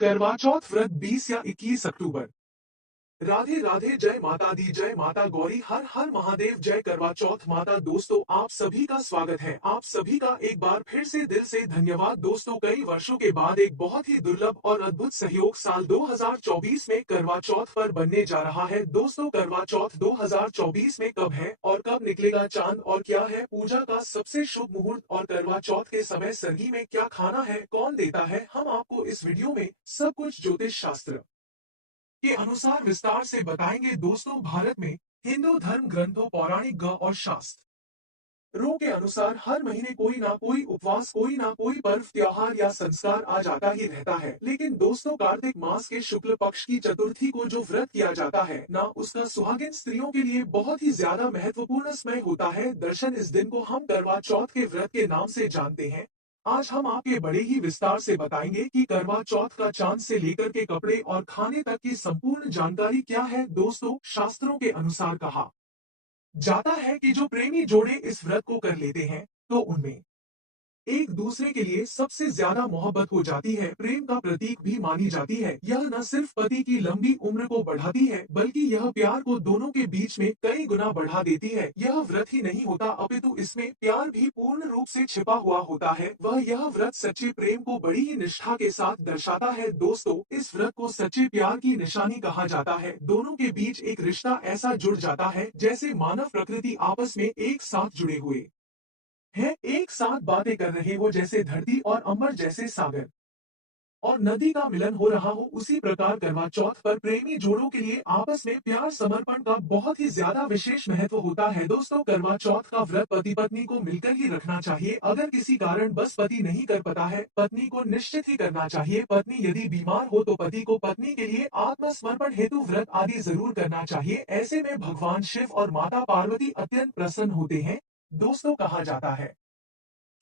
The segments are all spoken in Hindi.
करवा चौथ व्रत 20 या 21 अक्टूबर। राधे राधे, जय माता दी, जय माता गौरी, हर हर महादेव, जय करवा चौथ माता। दोस्तों, आप सभी का स्वागत है। आप सभी का एक बार फिर से दिल से धन्यवाद। दोस्तों, कई वर्षों के बाद एक बहुत ही दुर्लभ और अद्भुत सहयोग साल 2024 में करवा चौथ पर बनने जा रहा है। दोस्तों, करवा चौथ 2024 में कब है और कब निकलेगा चांद और क्या है पूजा का सबसे शुभ मुहूर्त और करवा चौथ के समय सरगी में क्या खाना है, कौन देता है, हम आपको इस वीडियो में सब कुछ ज्योतिष शास्त्र के अनुसार विस्तार से बताएंगे। दोस्तों, भारत में हिंदू धर्म ग्रंथों, पौराणिक ग और शास्त्रों के अनुसार हर महीने कोई ना कोई उपवास, कोई ना कोई पर्व, त्योहार या संस्कार आ जाता ही रहता है। लेकिन दोस्तों, कार्तिक मास के शुक्ल पक्ष की चतुर्थी को जो व्रत किया जाता है ना, उसका सुहागिन स्त्रियों के लिए बहुत ही ज्यादा महत्वपूर्ण समय होता है। दर्शन, इस दिन को हम करवा चौथ के व्रत के नाम से जानते हैं। आज हम आपके बड़े ही विस्तार से बताएंगे कि करवा चौथ का चांद से लेकर के कपड़े और खाने तक की संपूर्ण जानकारी क्या है। दोस्तों, शास्त्रों के अनुसार कहा जाता है कि जो प्रेमी जोड़े इस व्रत को कर लेते हैं तो उनमें एक दूसरे के लिए सबसे ज्यादा मोहब्बत हो जाती है। प्रेम का प्रतीक भी मानी जाती है। यह न सिर्फ पति की लंबी उम्र को बढ़ाती है, बल्कि यह प्यार को दोनों के बीच में कई गुना बढ़ा देती है। यह व्रत ही नहीं होता, अपितु इसमें प्यार भी पूर्ण रूप से छिपा हुआ होता है। यह व्रत सच्चे प्रेम को बड़ी ही निष्ठा के साथ दर्शाता है। दोस्तों, इस व्रत को सच्चे प्यार की निशानी कहा जाता है। दोनों के बीच एक रिश्ता ऐसा जुड़ जाता है जैसे मानव प्रकृति आपस में एक साथ जुड़े हुए है, एक साथ बातें कर रहे हो, जैसे धरती और अंबर, जैसे सागर और नदी का मिलन हो रहा हो। उसी प्रकार करवा चौथ पर प्रेमी जोड़ों के लिए आपस में प्यार समर्पण का बहुत ही ज्यादा विशेष महत्व होता है। दोस्तों, करवा चौथ का व्रत पति पत्नी को मिलकर ही रखना चाहिए। अगर किसी कारण बस पति नहीं कर पाता है, पत्नी को निश्चित ही करना चाहिए। पत्नी यदि बीमार हो तो पति को पत्नी के लिए आत्मसमर्पण हेतु व्रत आदि जरूर करना चाहिए। ऐसे में भगवान शिव और माता पार्वती अत्यंत प्रसन्न होते हैं। दोस्तों, कहा जाता है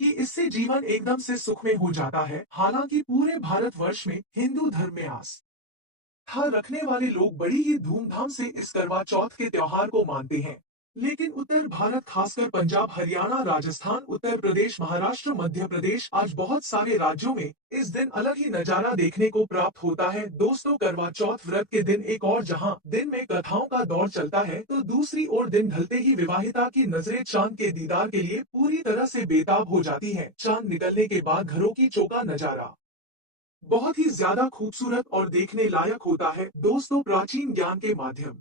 कि इससे जीवन एकदम से सुखमय हो जाता है। हालांकि पूरे भारतवर्ष में हिंदू धर्म में आस्था रखने वाले लोग बड़ी ही धूमधाम से इस करवा चौथ के त्योहार को मानते हैं। लेकिन उत्तर भारत, खासकर पंजाब, हरियाणा, राजस्थान, उत्तर प्रदेश, महाराष्ट्र, मध्य प्रदेश, आज बहुत सारे राज्यों में इस दिन अलग ही नजारा देखने को प्राप्त होता है। दोस्तों, करवा चौथ व्रत के दिन एक और जहां दिन में कथाओं का दौर चलता है, तो दूसरी ओर दिन ढलते ही विवाहिता की नजरें चांद के दीदार के लिए पूरी तरह से बेताब हो जाती हैं। चांद निकलने के बाद घरों की चौका नजारा बहुत ही ज्यादा खूबसूरत और देखने लायक होता है। दोस्तों, प्राचीन ज्ञान के माध्यम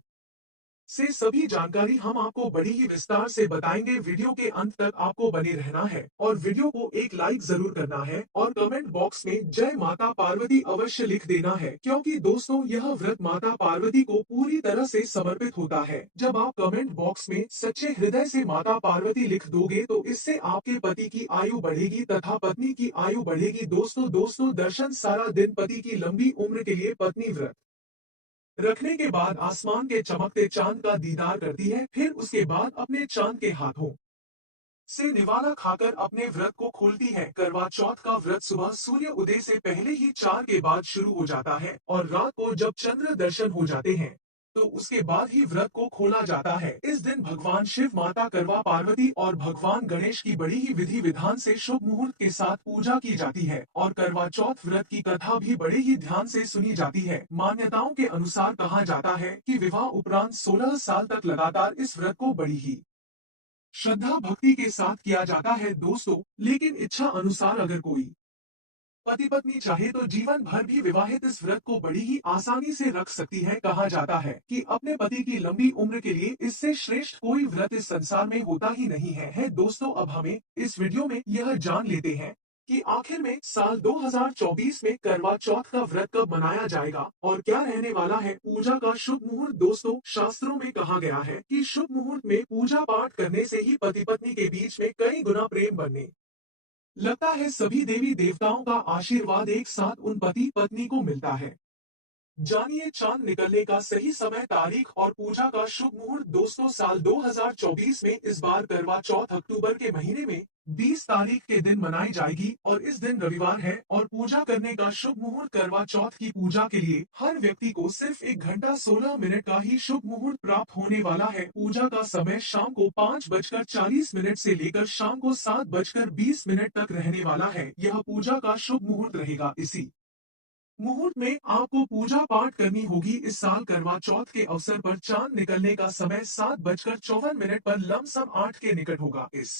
से सभी जानकारी हम आपको बड़ी ही विस्तार से बताएंगे। वीडियो के अंत तक आपको बने रहना है और वीडियो को एक लाइक जरूर करना है और कमेंट बॉक्स में जय माता पार्वती अवश्य लिख देना है, क्योंकि दोस्तों, यह व्रत माता पार्वती को पूरी तरह से समर्पित होता है। जब आप कमेंट बॉक्स में सच्चे हृदय से माता पार्वती लिख दोगे तो इससे आपके पति की आयु बढ़ेगी तथा पत्नी की आयु बढ़ेगी। दोस्तों, दर्शन, सारा दिन पति की लंबी उम्र के लिए पत्नी व्रत रखने के बाद आसमान के चमकते चांद का दीदार करती है। फिर उसके बाद अपने चांद के हाथों से निवाला खाकर अपने व्रत को खोलती है। करवा चौथ का व्रत सुबह सूर्य उदय से पहले ही 4 के बाद शुरू हो जाता है और रात को जब चंद्र दर्शन हो जाते हैं तो उसके बाद ही व्रत को खोला जाता है। इस दिन भगवान शिव, माता करवा पार्वती और भगवान गणेश की बड़ी ही विधि विधान से शुभ मुहूर्त के साथ पूजा की जाती है और करवा चौथ व्रत की कथा भी बड़े ही ध्यान से सुनी जाती है। मान्यताओं के अनुसार कहा जाता है कि विवाह उपरांत 16 साल तक लगातार इस व्रत को बड़ी ही श्रद्धा भक्ति के साथ किया जाता है। दोस्तों, लेकिन इच्छा अनुसार अगर कोई पति पत्नी चाहे तो जीवन भर भी विवाहित इस व्रत को बड़ी ही आसानी से रख सकती है। कहा जाता है कि अपने पति की लंबी उम्र के लिए इससे श्रेष्ठ कोई व्रत इस संसार में होता ही नहीं है। दोस्तों, अब हमें इस वीडियो में यह जान लेते हैं कि आखिर में साल 2024 में करवा चौथ का व्रत कब मनाया जाएगा और क्या रहने वाला है पूजा का शुभ मुहूर्त। दोस्तों, शास्त्रों में कहा गया है कि शुभ मुहूर्त में पूजा पाठ करने से ही पति पत्नी के बीच में कई गुना प्रेम बनने लगता है। सभी देवी देवताओं का आशीर्वाद एक साथ उन पति पत्नी को मिलता है। जानिए चांद निकलने का सही समय, तारीख और पूजा का शुभ मुहूर्त। दोस्तों, साल 2024 में इस बार करवा चौथ अक्टूबर के महीने में 20 तारीख के दिन मनाई जाएगी और इस दिन रविवार है और पूजा करने का शुभ मुहूर्त। करवा चौथ की पूजा के लिए हर व्यक्ति को सिर्फ 1 घंटा 16 मिनट का ही शुभ मुहूर्त प्राप्त होने वाला है। पूजा का समय शाम को 5:40 से लेकर शाम को 7:20 तक रहने वाला है। यह पूजा का शुभ मुहूर्त रहेगा। इसी मुहूर्त में आपको पूजा पाठ करनी होगी। इस साल करवा चौथ के अवसर पर चांद निकलने का समय 7:54 पर लमसम 8 के निकट होगा। इस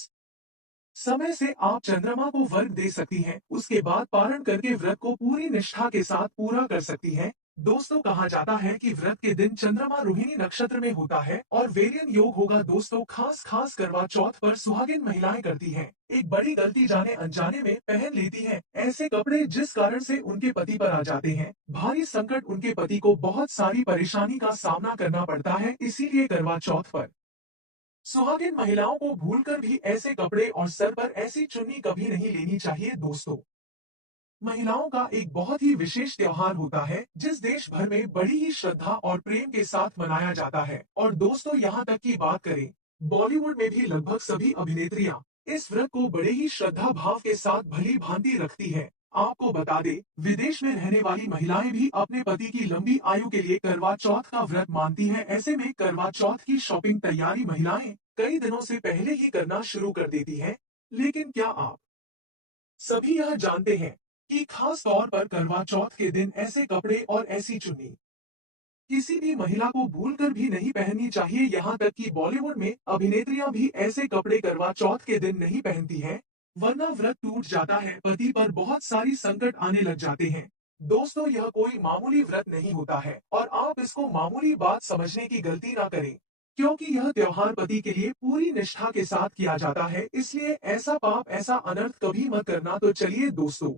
समय से आप चंद्रमा को वर्ग दे सकती हैं। उसके बाद पारण करके व्रत को पूरी निष्ठा के साथ पूरा कर सकती हैं। दोस्तों, कहा जाता है कि व्रत के दिन चंद्रमा रोहिणी नक्षत्र में होता है और वेरियन योग होगा। दोस्तों, खास खास करवा चौथ पर सुहागिन महिलाएं करती हैं एक बड़ी गलती, जाने अनजाने में पहन लेती हैं ऐसे कपड़े जिस कारण से उनके पति पर आ जाते हैं भारी संकट। उनके पति को बहुत सारी परेशानी का सामना करना पड़ता है। इसीलिए करवा चौथ पर सुहागिन महिलाओं को भूलकर भी ऐसे कपड़े और सर पर ऐसी चुन्नी कभी नहीं लेनी चाहिए। दोस्तों, महिलाओं का एक बहुत ही विशेष त्योहार होता है जिस देश भर में बड़ी ही श्रद्धा और प्रेम के साथ मनाया जाता है। और दोस्तों, यहाँ तक की बात करें, बॉलीवुड में भी लगभग सभी अभिनेत्रियां इस व्रत को बड़े ही श्रद्धा भाव के साथ भली भांति रखती है। आपको बता दें, विदेश में रहने वाली महिलाएं भी अपने पति की लंबी आयु के लिए करवा चौथ का व्रत मानती हैं। ऐसे में करवा चौथ की शॉपिंग तैयारी महिलाएं कई दिनों से पहले ही करना शुरू कर देती हैं। लेकिन क्या आप सभी यह जानते हैं कि खास तौर पर करवा चौथ के दिन ऐसे कपड़े और ऐसी चुन्नी किसी भी महिला को भूलकर भी नहीं पहननी चाहिए। यहाँ तक कि बॉलीवुड में अभिनेत्रियां भी ऐसे कपड़े करवा चौथ के दिन नहीं पहनती हैं, वरना व्रत टूट जाता है, पति पर बहुत सारी संकट आने लग जाते हैं। दोस्तों, यह कोई मामूली व्रत नहीं होता है और आप इसको मामूली बात समझने की गलती ना करें, क्योंकि यह त्योहार पति के लिए पूरी निष्ठा के साथ किया जाता है। इसलिए ऐसा पाप, ऐसा अनर्थ कभी मत करना। तो चलिए दोस्तों,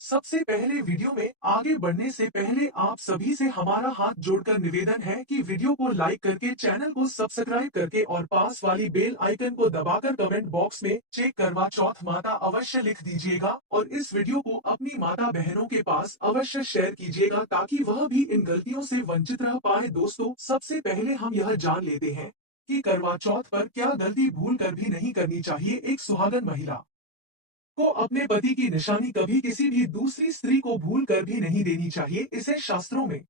सबसे पहले वीडियो में आगे बढ़ने से पहले आप सभी से हमारा हाथ जोड़कर निवेदन है कि वीडियो को लाइक करके, चैनल को सब्सक्राइब करके और पास वाली बेल आइकन को दबाकर कमेंट बॉक्स में जय करवा चौथ माता अवश्य लिख दीजिएगा और इस वीडियो को अपनी माता बहनों के पास अवश्य शेयर कीजिएगा ताकि वह भी इन गलतियों से वंचित रह पाए। दोस्तों, सबसे पहले हम यह जान लेते हैं कि करवा चौथ पर क्या गलती भूल कर भी नहीं करनी चाहिए। एक सुहागन महिला को अपने पति की निशानी कभी किसी भी दूसरी स्त्री को भूल कर भी नहीं देनी चाहिए। इसे शास्त्रों में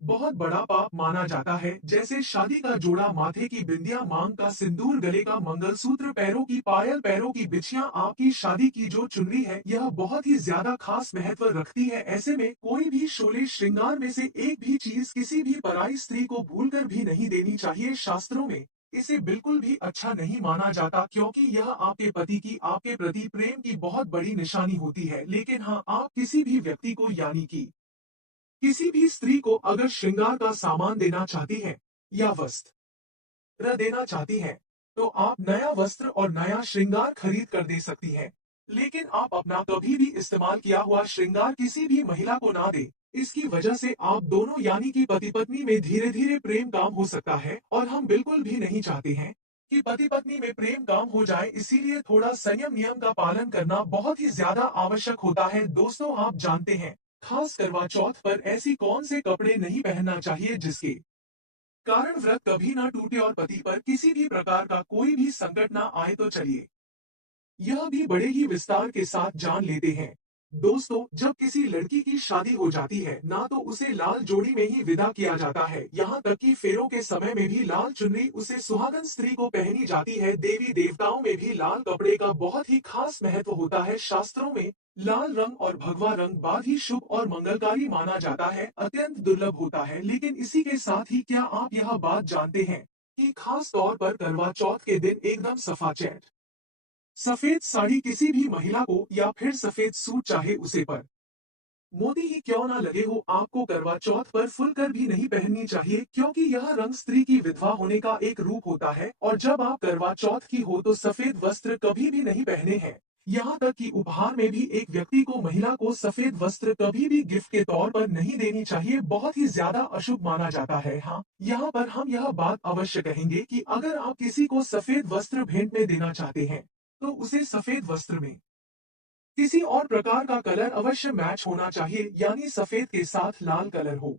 बहुत बड़ा पाप माना जाता है। जैसे शादी का जोड़ा, माथे की बिंदिया, मांग का सिंदूर, गले का मंगलसूत्र, पैरों की पायल, पैरों की बिछियां, आपकी शादी की जो चुनरी है, यह बहुत ही ज्यादा खास महत्व रखती है। ऐसे में कोई भी शोले श्रृंगार में से एक भी चीज किसी भी पराई स्त्री को भूलकर भी नहीं देनी चाहिए। शास्त्रों में इसे बिल्कुल भी अच्छा नहीं माना जाता, क्योंकि यह आपके पति की आपके प्रति प्रेम की बहुत बड़ी निशानी होती है। लेकिन हाँ, आप किसी भी व्यक्ति को, यानी कि किसी भी स्त्री को अगर श्रृंगार का सामान देना चाहती हैं या वस्त्र देना चाहती हैं, तो आप नया वस्त्र और नया श्रृंगार खरीद कर दे सकती हैं। लेकिन आप अपना कभी भी इस्तेमाल किया हुआ श्रृंगार किसी भी महिला को ना दे। इसकी वजह से आप दोनों, यानी कि पति पत्नी में धीरे धीरे प्रेम काम हो सकता है और हम बिल्कुल भी नहीं चाहते हैं कि पति पत्नी में प्रेम काम हो जाए। इसीलिए थोड़ा संयम, नियम का पालन करना बहुत ही ज्यादा आवश्यक होता है। दोस्तों, आप जानते हैं, खास करवा चौथ पर ऐसी कौन से कपड़े नहीं पहनना चाहिए जिसके कारण व्रत कभी ना टूटे और पति पर किसी भी प्रकार का कोई भी संकट ना आए। तो चलिए यह भी बड़े ही विस्तार के साथ जान लेते हैं। दोस्तों, जब किसी लड़की की शादी हो जाती है ना, तो उसे लाल जोड़ी में ही विदा किया जाता है। यहाँ तक कि फेरों के समय में भी लाल चुनरी उसे सुहागन स्त्री को पहनी जाती है। देवी देवताओं में भी लाल कपड़े का बहुत ही खास महत्व होता है। शास्त्रों में लाल रंग और भगवा रंग बाद ही शुभ और मंगलकारी माना जाता है, अत्यंत दुर्लभ होता है। लेकिन इसी के साथ ही क्या आप यह बात जानते हैं कि खास तौर पर करवा चौथ के दिन एकदम सफाचट सफेद साड़ी किसी भी महिला को, या फिर सफेद सूट चाहे उसे पर मोती ही क्यों ना लगे हो, आपको करवा चौथ पर फुलकर भी नहीं पहननी चाहिए, क्योंकि यह रंग स्त्री की विधवा होने का एक रूप होता है। और जब आप करवा चौथ की हो तो सफेद वस्त्र कभी भी नहीं पहने हैं। यहाँ तक कि उपहार में भी एक व्यक्ति को, महिला को सफेद वस्त्र कभी भी गिफ्ट के तौर पर नहीं देनी चाहिए, बहुत ही ज्यादा अशुभ माना जाता है। हाँ, यहाँ पर हम यह बात अवश्य कहेंगे कि अगर आप किसी को सफेद वस्त्र भेंट में देना चाहते हैं, तो उसे सफेद वस्त्र में किसी और प्रकार का कलर अवश्य मैच होना चाहिए, यानी सफेद के साथ लाल कलर हो।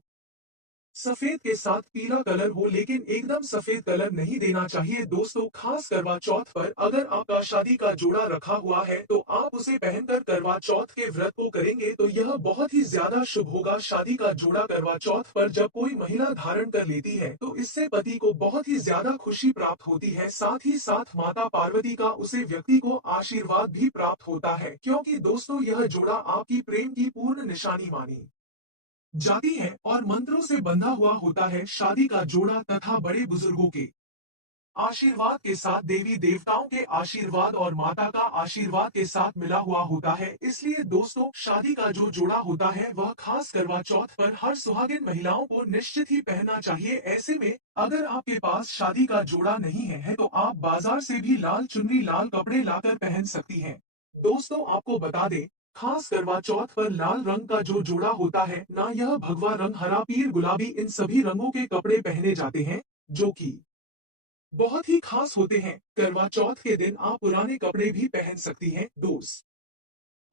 सफेद के साथ पीला कलर हो, लेकिन एकदम सफेद कलर नहीं देना चाहिए दोस्तों। खास करवा चौथ पर अगर आपका शादी का जोड़ा रखा हुआ है तो आप उसे पहनकर करवा चौथ के व्रत को करेंगे तो यह बहुत ही ज्यादा शुभ होगा। शादी का जोड़ा करवा चौथ पर जब कोई महिला धारण कर लेती है तो इससे पति को बहुत ही ज्यादा खुशी प्राप्त होती है। साथ ही साथ माता पार्वती का उसे व्यक्ति को आशीर्वाद भी प्राप्त होता है, क्योंकि दोस्तों यह जोड़ा आपकी प्रेम की पूर्ण निशानी मानी जाती है और मंत्रों से बंधा हुआ होता है। शादी का जोड़ा तथा बड़े बुजुर्गों के आशीर्वाद के साथ देवी देवताओं के आशीर्वाद और माता का आशीर्वाद के साथ मिला हुआ होता है। इसलिए दोस्तों शादी का जो जोड़ा होता है वह खास करवा चौथ पर हर सुहागिन महिलाओं को निश्चित ही पहनना चाहिए। ऐसे में अगर आपके पास शादी का जोड़ा नहीं है तो आप बाजार से भी लाल चुनरी लाल कपड़े लाकर पहन सकती हैं। दोस्तों आपको बता दें, खास करवा चौथ पर लाल रंग का जो जोड़ा होता है ना, यह भगवा रंग, हरा, पीर, गुलाबी इन सभी रंगों के कपड़े पहने जाते हैं जो कि बहुत ही खास होते हैं। करवा चौथ के दिन आप पुराने कपड़े भी पहन सकती हैं दोस्त।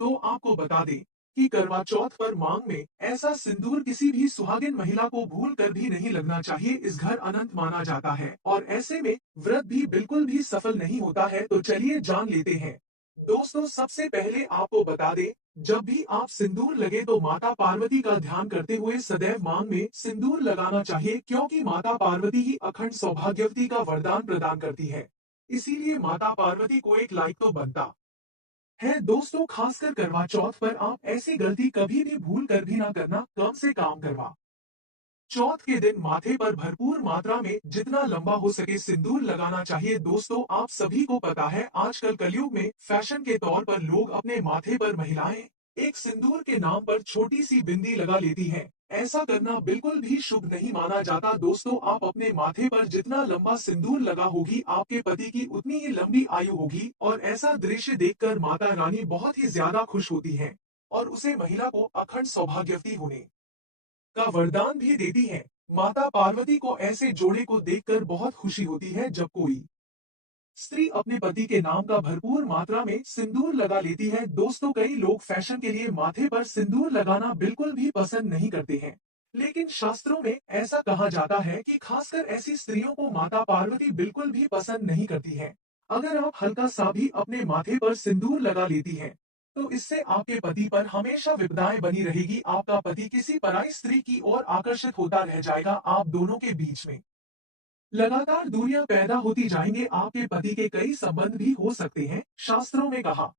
तो आपको बता दें कि करवा चौथ पर मांग में ऐसा सिंदूर किसी भी सुहागिन महिला को भूल कर भी नहीं लगना चाहिए। इस घर अनंत माना जाता है और ऐसे में व्रत भी बिल्कुल भी सफल नहीं होता है। तो चलिए जान लेते हैं दोस्तों। सबसे पहले आपको बता दें, जब भी आप सिंदूर लगे तो माता पार्वती का ध्यान करते हुए सदैव मांग में सिंदूर लगाना चाहिए, क्योंकि माता पार्वती ही अखंड सौभाग्यवती का वरदान प्रदान करती है। इसीलिए माता पार्वती को एक लाइक तो बनता है दोस्तों। खासकर करवा चौथ पर आप ऐसी गलती कभी भी भूल कर भी ना करना। कम से काम करवा चौथ के दिन माथे पर भरपूर मात्रा में जितना लंबा हो सके सिंदूर लगाना चाहिए। दोस्तों आप सभी को पता है आजकल कलयुग में फैशन के तौर पर लोग अपने माथे पर महिलाएं एक सिंदूर के नाम पर छोटी सी बिंदी लगा लेती हैं। ऐसा करना बिल्कुल भी शुभ नहीं माना जाता। दोस्तों आप अपने माथे पर जितना लंबा सिंदूर लगा होगी आपके पति की उतनी ही लंबी आयु होगी, और ऐसा दृश्य देखकर माता रानी बहुत ही ज्यादा खुश होती है और उसे महिला को अखंड सौभाग्यवती होने का वरदान भी देती है। माता पार्वती को ऐसे जोड़े को देखकर बहुत खुशी होती है। जब कोई स्त्री अपने पति के नाम का भरपूर मात्रा में सिंदूर लगा लेती है। दोस्तों कई लोग फैशन के लिए माथे पर सिंदूर लगाना बिल्कुल भी पसंद नहीं करते हैं, लेकिन शास्त्रों में ऐसा कहा जाता है कि खासकर ऐसी स्त्रियों को माता पार्वती बिल्कुल भी पसंद नहीं करती है। अगर आप हल्का सा भी अपने माथे पर सिंदूर लगा लेती हैं तो इससे आपके पति पर हमेशा विपदाएं बनी रहेगी। आपका पति किसी पराई स्त्री की ओर आकर्षित होता रह जाएगा। आप दोनों के बीच में लगातार दूरियां पैदा होती जाएंगे। आपके पति के कई संबंध भी हो सकते हैं। शास्त्रों में कहा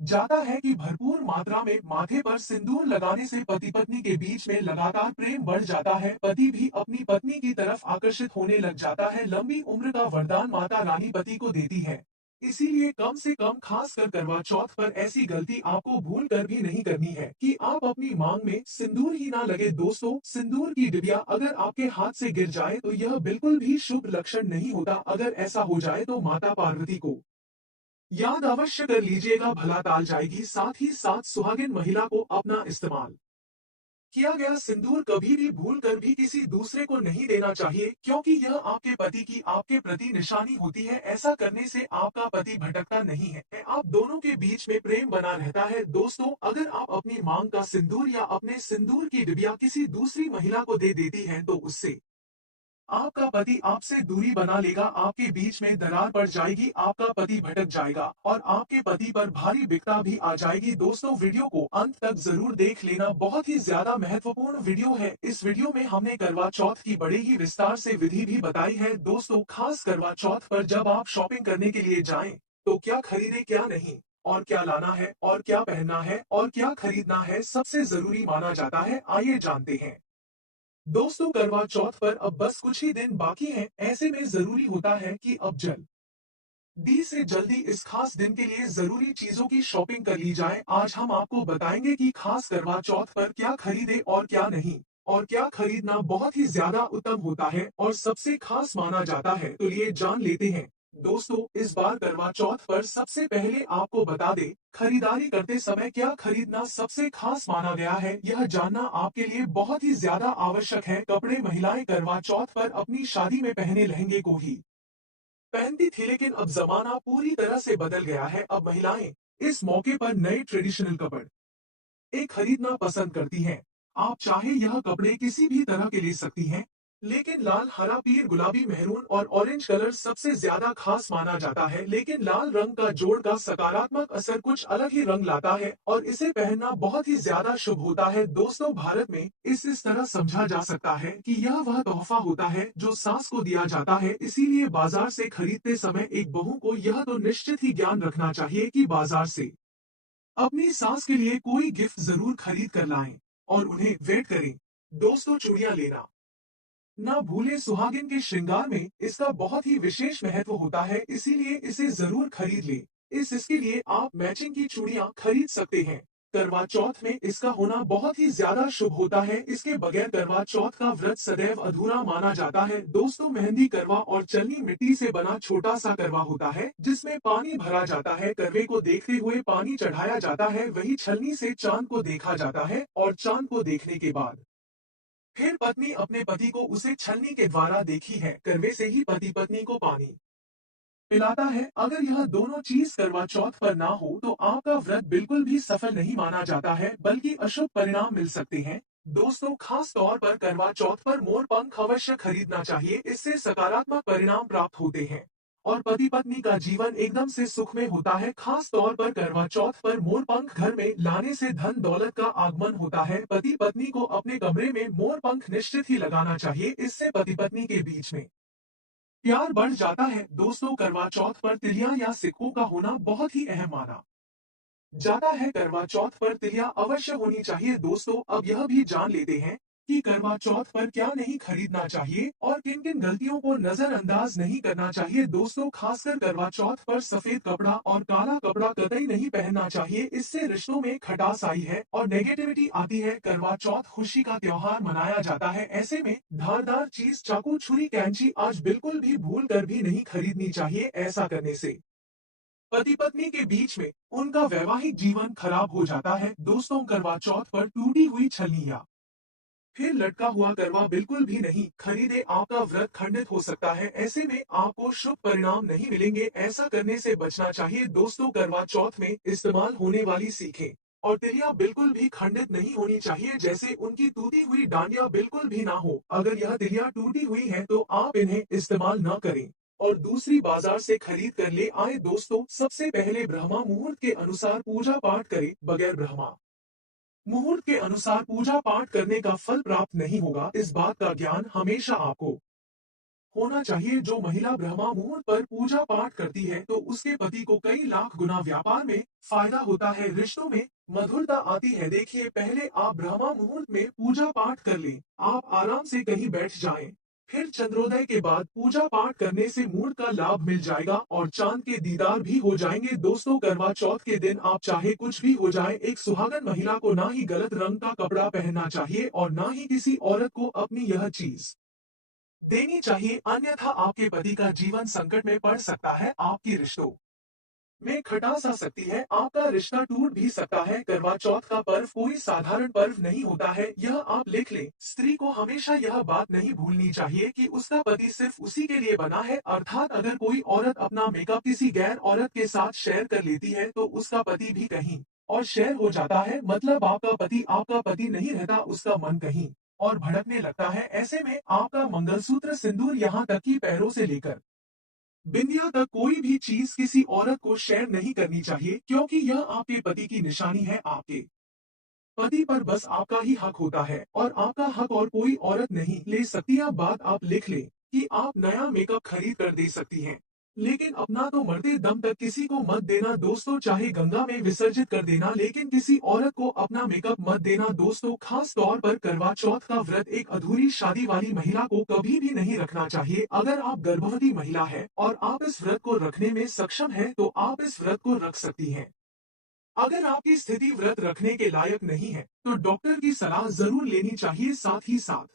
जाता है कि भरपूर मात्रा में माथे पर सिंदूर लगाने से पति पत्नी के बीच में लगातार प्रेम बढ़ जाता है। पति भी अपनी पत्नी की तरफ आकर्षित होने लग जाता है। लंबी उम्र का वरदान माता रानी पति को देती है। इसीलिए कम से कम खास कर करवा चौथ पर ऐसी गलती आपको भूल कर भी नहीं करनी है कि आप अपनी मांग में सिंदूर ही ना लगे। दोस्तों सिंदूर की डिबिया अगर आपके हाथ से गिर जाए तो यह बिल्कुल भी शुभ लक्षण नहीं होता। अगर ऐसा हो जाए तो माता पार्वती को याद अवश्य कर लीजिएगा, भला टाल जाएगी। साथ ही साथ सुहागिन महिला को अपना इस्तेमाल किया गया सिंदूर कभी भी भूल कर भी किसी दूसरे को नहीं देना चाहिए, क्योंकि यह आपके पति की आपके प्रति निशानी होती है। ऐसा करने से आपका पति भटकता नहीं है, आप दोनों के बीच में प्रेम बना रहता है। दोस्तों अगर आप अपनी मांग का सिंदूर या अपने सिंदूर की डिबिया किसी दूसरी महिला को दे देती हैं तो उससे आपका पति आपसे दूरी बना लेगा, आपके बीच में दरार पड़ जाएगी, आपका पति भटक जाएगा और आपके पति पर भारी बिपता भी आ जाएगी। दोस्तों वीडियो को अंत तक जरूर देख लेना, बहुत ही ज्यादा महत्वपूर्ण वीडियो है। इस वीडियो में हमने करवा चौथ की बड़े ही विस्तार से विधि भी बताई है। दोस्तों खास करवा चौथ पर जब आप शॉपिंग करने के लिए जाएं तो क्या खरीदे क्या नहीं, और क्या लाना है और क्या पहनना है और क्या खरीदना है, सबसे जरूरी माना जाता है। आइए जानते हैं दोस्तों। करवा चौथ पर अब बस कुछ ही दिन बाकी हैं, ऐसे में जरूरी होता है कि अब जल्दी से जल्दी इस खास दिन के लिए जरूरी चीजों की शॉपिंग कर ली जाए। आज हम आपको बताएंगे कि खास करवा चौथ पर क्या खरीदे और क्या नहीं, और क्या खरीदना बहुत ही ज्यादा उत्तम होता है और सबसे खास माना जाता है। तो ये जान लेते हैं दोस्तों। इस बार करवा चौथ पर सबसे पहले आपको बता दें, खरीदारी करते समय क्या खरीदना सबसे खास माना गया है, यह जानना आपके लिए बहुत ही ज्यादा आवश्यक है। कपड़े महिलाएं करवा चौथ पर अपनी शादी में पहने लहंगे को ही पहनती थी, लेकिन अब जमाना पूरी तरह से बदल गया है। अब महिलाएं इस मौके पर नए ट्रेडिशनल कपड़े खरीदना पसंद करती हैं। आप चाहे यह कपड़े किसी भी तरह के ले सकती हैं, लेकिन लाल, हरा, पीर, गुलाबी, मेहरून और ऑरेंज कलर सबसे ज्यादा खास माना जाता है। लेकिन लाल रंग का जोड़ का सकारात्मक असर कुछ अलग ही रंग लाता है और इसे पहनना बहुत ही ज्यादा शुभ होता है। दोस्तों, भारत में इस तरह समझा जा सकता है कि यह वह तोहफा होता है जो सास को दिया जाता है। इसीलिए बाजार से खरीदते समय एक बहू को यह तो निश्चित ही ज्ञान रखना चाहिए कि बाजार से अपनी सास के लिए कोई गिफ्ट जरूर खरीद कर लाएं और उन्हें वेट करें। दोस्तों, चूड़ियां लेना ना भूले, सुहागिन के श्रृंगार में इसका बहुत ही विशेष महत्व होता है, इसीलिए इसे जरूर खरीद ले। इसके लिए आप मैचिंग की चूड़ियां खरीद सकते हैं। करवा चौथ में इसका होना बहुत ही ज्यादा शुभ होता है। इसके बगैर करवा चौथ का व्रत सदैव अधूरा माना जाता है। दोस्तों, मेहंदी करवा और चलनी मिट्टी से बना छोटा सा करवा होता है जिसमें पानी भरा जाता है। करवे को देखते हुए पानी चढ़ाया जाता है। वही छलनी से चांद को देखा जाता है और चांद को देखने के बाद फिर पत्नी अपने पति को उसे छलनी के द्वारा देखी है। करवे से ही पति पत्नी को पानी पिलाता है। अगर यह दोनों चीज करवा चौथ पर ना हो तो आपका व्रत बिल्कुल भी सफल नहीं माना जाता है, बल्कि अशुभ परिणाम मिल सकते हैं। दोस्तों, खास तौर पर करवा चौथ पर मोर पंख अवश्य खरीदना चाहिए। इससे सकारात्मक परिणाम प्राप्त होते हैं और पति पत्नी का जीवन एकदम से सुखमय होता है। खास तौर पर करवा चौथ पर मोर पंख घर में लाने से धन दौलत का आगमन होता है। पति पत्नी को अपने कमरे में मोर पंख निश्चित ही लगाना चाहिए। इससे पति पत्नी के बीच में प्यार बढ़ जाता है। दोस्तों, करवा चौथ पर तिलियां या सिक्कों का होना बहुत ही अहम माना जाता है। करवा चौथ पर तिलियां अवश्य होनी चाहिए। दोस्तों, अब यह भी जान लेते हैं कि करवा चौथ पर क्या नहीं खरीदना चाहिए और किन किन गलतियों को नजरअंदाज नहीं करना चाहिए। दोस्तों, खासकर करवा चौथ पर सफेद कपड़ा और काला कपड़ा कतई नहीं पहनना चाहिए। इससे रिश्तों में खटास आई है और नेगेटिविटी आती है। करवा चौथ खुशी का त्योहार मनाया जाता है। ऐसे में धारदार चीज, चाकू, छुरी, कैंची आज बिल्कुल भी भूल कर भी नहीं खरीदनी चाहिए। ऐसा करने से पति पत्नी के बीच में उनका वैवाहिक जीवन खराब हो जाता है। दोस्तों, करवा चौथ पर टूटी हुई छलनियां फिर लटका हुआ करवा बिल्कुल भी नहीं खरीदे। आपका व्रत खंडित हो सकता है। ऐसे में आपको शुभ परिणाम नहीं मिलेंगे। ऐसा करने से बचना चाहिए। दोस्तों, करवा चौथ में इस्तेमाल होने वाली सीखें और तिलियां बिल्कुल भी खंडित नहीं होनी चाहिए। जैसे उनकी टूटी हुई डांडिया बिल्कुल भी ना हो। अगर यह तिलियां टूटी हुई है तो आप इन्हें इस्तेमाल न करें और दूसरी बाजार से खरीद कर ले आए। दोस्तों, सबसे पहले ब्रह्मा मुहूर्त के अनुसार पूजा पाठ करें। बगैर ब्रह्मा मुहूर्त के अनुसार पूजा पाठ करने का फल प्राप्त नहीं होगा। इस बात का ज्ञान हमेशा आपको होना चाहिए। जो महिला ब्रह्मा मुहूर्त पर पूजा पाठ करती है तो उसके पति को कई लाख गुना व्यापार में फायदा होता है, रिश्तों में मधुरता आती है। देखिए, पहले आप ब्रह्मा मुहूर्त में पूजा पाठ कर लें। आप आराम से कहीं बैठ जाएं। फिर चंद्रोदय के बाद पूजा पाठ करने से मुहूर्त का लाभ मिल जाएगा और चांद के दीदार भी हो जाएंगे। दोस्तों, करवा चौथ के दिन आप चाहे कुछ भी हो जाए, एक सुहागन महिला को ना ही गलत रंग का कपड़ा पहनना चाहिए और ना ही किसी औरत को अपनी यह चीज देनी चाहिए, अन्यथा आपके पति का जीवन संकट में पड़ सकता है। आपकी रिश्तों में खटास आ सकती है। आपका रिश्ता टूट भी सकता है। करवा चौथ का पर्व कोई साधारण पर्व नहीं होता है, यह आप लिख लें। स्त्री को हमेशा यह बात नहीं भूलनी चाहिए कि उसका पति सिर्फ उसी के लिए बना है। अर्थात अगर कोई औरत अपना मेकअप किसी गैर औरत के साथ शेयर कर लेती है तो उसका पति भी कहीं और शेयर हो जाता है। मतलब आपका पति नहीं रहता, उसका मन कहीं और भड़कने लगता है। ऐसे में आपका मंगलसूत्र, सिंदूर, यहाँ तक कि पैरों से लेकर बिंदिया तक कोई भी चीज किसी औरत को शेयर नहीं करनी चाहिए, क्योंकि यह आपके पति की निशानी है। आपके पति पर बस आपका ही हक होता है और आपका हक और कोई औरत नहीं ले सकती। यह बात आप लिख लें कि आप नया मेकअप खरीद कर दे सकती हैं, लेकिन अपना तो मरते दम तक किसी को मत देना। दोस्तों, चाहे गंगा में विसर्जित कर देना, लेकिन किसी औरत को अपना मेकअप मत देना। दोस्तों, खास तौर पर करवा चौथ का व्रत एक अधूरी शादी वाली महिला को कभी भी नहीं रखना चाहिए। अगर आप गर्भवती महिला है और आप इस व्रत को रखने में सक्षम है तो आप इस व्रत को रख सकती हैं। अगर आपकी स्थिति व्रत रखने के लायक नहीं है तो डॉक्टर की सलाह जरूर लेनी चाहिए। साथ ही साथ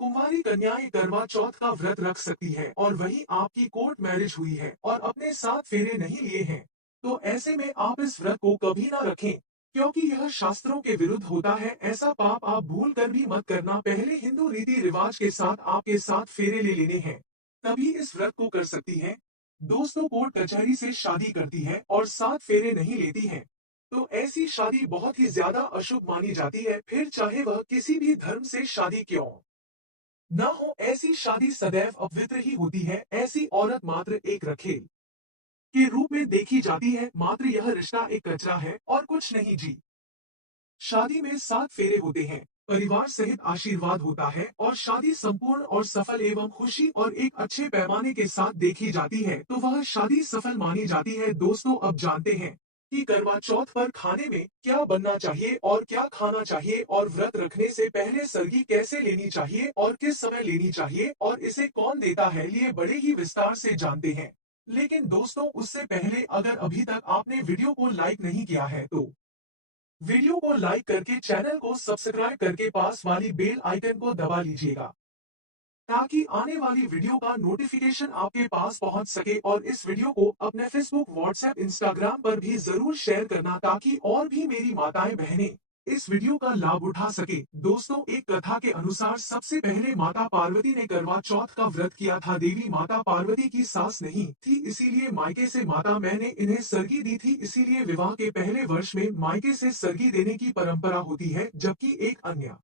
कुंवारी कन्याएं करवा चौथ का व्रत रख सकती है और वहीं आपकी कोर्ट मैरिज हुई है और अपने साथ फेरे नहीं लिए हैं, तो ऐसे में आप इस व्रत को कभी ना रखें, क्योंकि यह शास्त्रों के विरुद्ध होता है। ऐसा पाप आप भूल कर भी मत करना। पहले हिंदू रीति रिवाज के साथ आपके साथ फेरे ले लेने हैं, तभी इस व्रत को कर सकती हैं। दोस्तों, कोर्ट कचहरी से शादी करती है और साथ फेरे नहीं लेती है तो ऐसी शादी बहुत ही ज्यादा अशुभ मानी जाती है, फिर चाहे वह किसी भी धर्म से शादी क्यों न हो। ऐसी शादी सदैव अपवित्र ही होती है। ऐसी औरत मात्र एक रखेल के रूप में देखी जाती है। मात्र यह रिश्ता एक कचरा है और कुछ नहीं जी। शादी में 7 फेरे होते हैं, परिवार सहित आशीर्वाद होता है और शादी संपूर्ण और सफल एवं खुशी और एक अच्छे पैमाने के साथ देखी जाती है तो वह शादी सफल मानी जाती है। दोस्तों अब जानते हैं कि करवा चौथ पर खाने में क्या बनना चाहिए और क्या खाना चाहिए, और व्रत रखने से पहले सरगी कैसे लेनी चाहिए और किस समय लेनी चाहिए और इसे कौन देता है, ये बड़े ही विस्तार से जानते हैं। लेकिन दोस्तों उससे पहले अगर अभी तक आपने वीडियो को लाइक नहीं किया है तो वीडियो को लाइक करके चैनल को सब्सक्राइब करके पास वाली बेल आइकन को दबा लीजिएगा ताकि आने वाली वीडियो का नोटिफिकेशन आपके पास पहुंच सके, और इस वीडियो को अपने फेसबुक, व्हाट्सएप, इंस्टाग्राम पर भी जरूर शेयर करना ताकि और भी मेरी माताएं बहनें इस वीडियो का लाभ उठा सके। दोस्तों एक कथा के अनुसार सबसे पहले माता पार्वती ने करवा चौथ का व्रत किया था। देवी माता पार्वती की सास नहीं थी, इसीलिए मायके से माता मैंने इन्हें सरगी दी थी। इसीलिए विवाह के पहले वर्ष में मायके से सरगी देने की परंपरा होती है। जबकि एक अन्य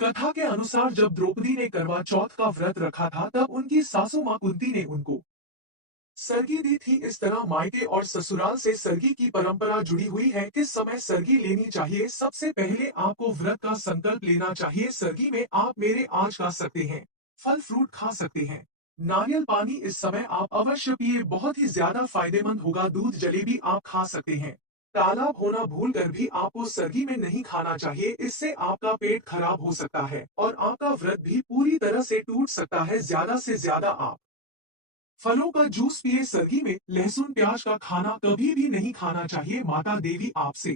कथा के अनुसार जब द्रौपदी ने करवा चौथ का व्रत रखा था तब उनकी सासू मां कुंती ने उनको सरगी दी थी। इस तरह मायके और ससुराल से सरगी की परंपरा जुड़ी हुई है। किस समय सरगी लेनी चाहिए? सबसे पहले आपको व्रत का संकल्प लेना चाहिए। सरगी में आप मेरे आज खा सकते हैं, फल फ्रूट खा सकते हैं, नारियल पानी इस समय आप अवश्य पिए, बहुत ही ज्यादा फायदेमंद होगा। दूध जलेबी आप खा सकते हैं। तालाब होना भूल कर भी आपको सरगी में नहीं खाना चाहिए, इससे आपका पेट खराब हो सकता है और आपका व्रत भी पूरी तरह से टूट सकता है। ज्यादा से ज्यादा आप फलों का जूस पिए। सर्दी में लहसुन प्याज का खाना कभी भी नहीं खाना चाहिए। माता देवी आपसे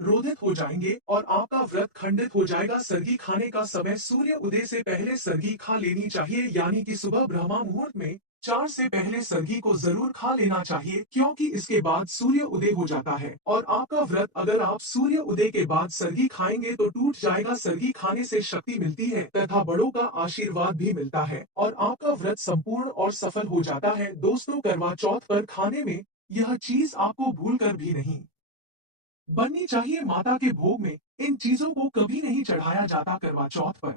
क्रोधित हो जाएंगे और आपका व्रत खंडित हो जाएगा। सर्गी खाने का समय सूर्य उदय से पहले सर्गी खा लेनी चाहिए, यानी कि सुबह ब्रह्मा मुहूर्त में 4 से पहले सर्गी को जरूर खा लेना चाहिए, क्योंकि इसके बाद सूर्य उदय हो जाता है और आपका व्रत अगर आप सूर्य उदय के बाद सर्गी खाएंगे तो टूट जाएगा। सर्गी खाने से शक्ति मिलती है तथा बड़ों का आशीर्वाद भी मिलता है और आपका व्रत संपूर्ण और सफल हो जाता है। दोस्तों करवा चौथ पर खाने में यह चीज आपको भूल कर भी नहीं बननी चाहिए। माता के भोग में इन चीजों को कभी नहीं चढ़ाया जाता। करवा चौथ पर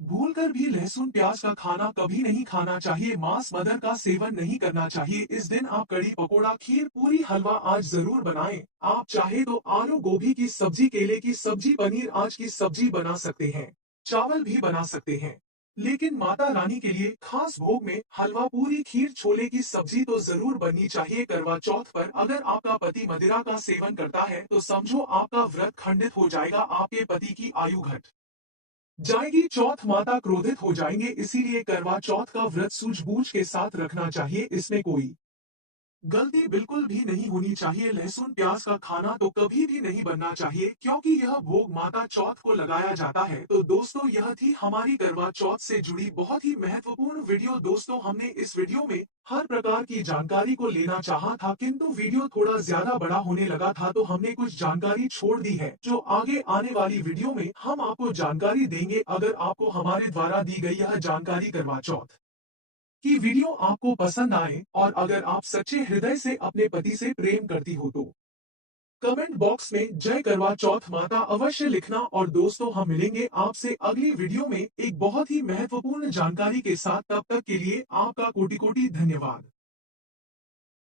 भूलकर भी लहसुन प्याज का खाना कभी नहीं खाना चाहिए। मांस मदर का सेवन नहीं करना चाहिए। इस दिन आप कड़ी पकोड़ा, खीर, पूरी, हलवा आज जरूर बनाएं। आप चाहे तो आलू गोभी की सब्जी, केले की सब्जी, पनीर आज की सब्जी बना सकते हैं, चावल भी बना सकते हैं। लेकिन माता रानी के लिए खास भोग में हलवा, पूरी, खीर, छोले की सब्जी तो जरूर बननी चाहिए। करवा चौथ पर अगर आपका पति मदिरा का सेवन करता है तो समझो आपका व्रत खंडित हो जाएगा, आपके पति की आयु घट जाएगी। चौथ माता क्रोधित हो जाएंगे, इसीलिए करवा चौथ का व्रत सूझबूझ के साथ रखना चाहिए। इसमें कोई गलती बिल्कुल भी नहीं होनी चाहिए। लहसुन प्याज का खाना तो कभी भी नहीं बनना चाहिए, क्योंकि यह भोग माता चौथ को लगाया जाता है। तो दोस्तों यह थी हमारी करवा चौथ से जुड़ी बहुत ही महत्वपूर्ण वीडियो। दोस्तों हमने इस वीडियो में हर प्रकार की जानकारी को लेना चाहा था, किंतु वीडियो थोड़ा ज्यादा बड़ा होने लगा था तो हमने कुछ जानकारी छोड़ दी है, जो आगे आने वाली वीडियो में हम आपको जानकारी देंगे। अगर आपको हमारे द्वारा दी गई यह जानकारी करवा चौथ कि वीडियो आपको पसंद आए और अगर आप सच्चे हृदय से अपने पति से प्रेम करती हो तो कमेंट बॉक्स में जय करवा चौथ माता अवश्य लिखना। और दोस्तों हम मिलेंगे आपसे अगली वीडियो में एक बहुत ही महत्वपूर्ण जानकारी के साथ। तब तक के लिए आपका कोटि कोटि धन्यवाद।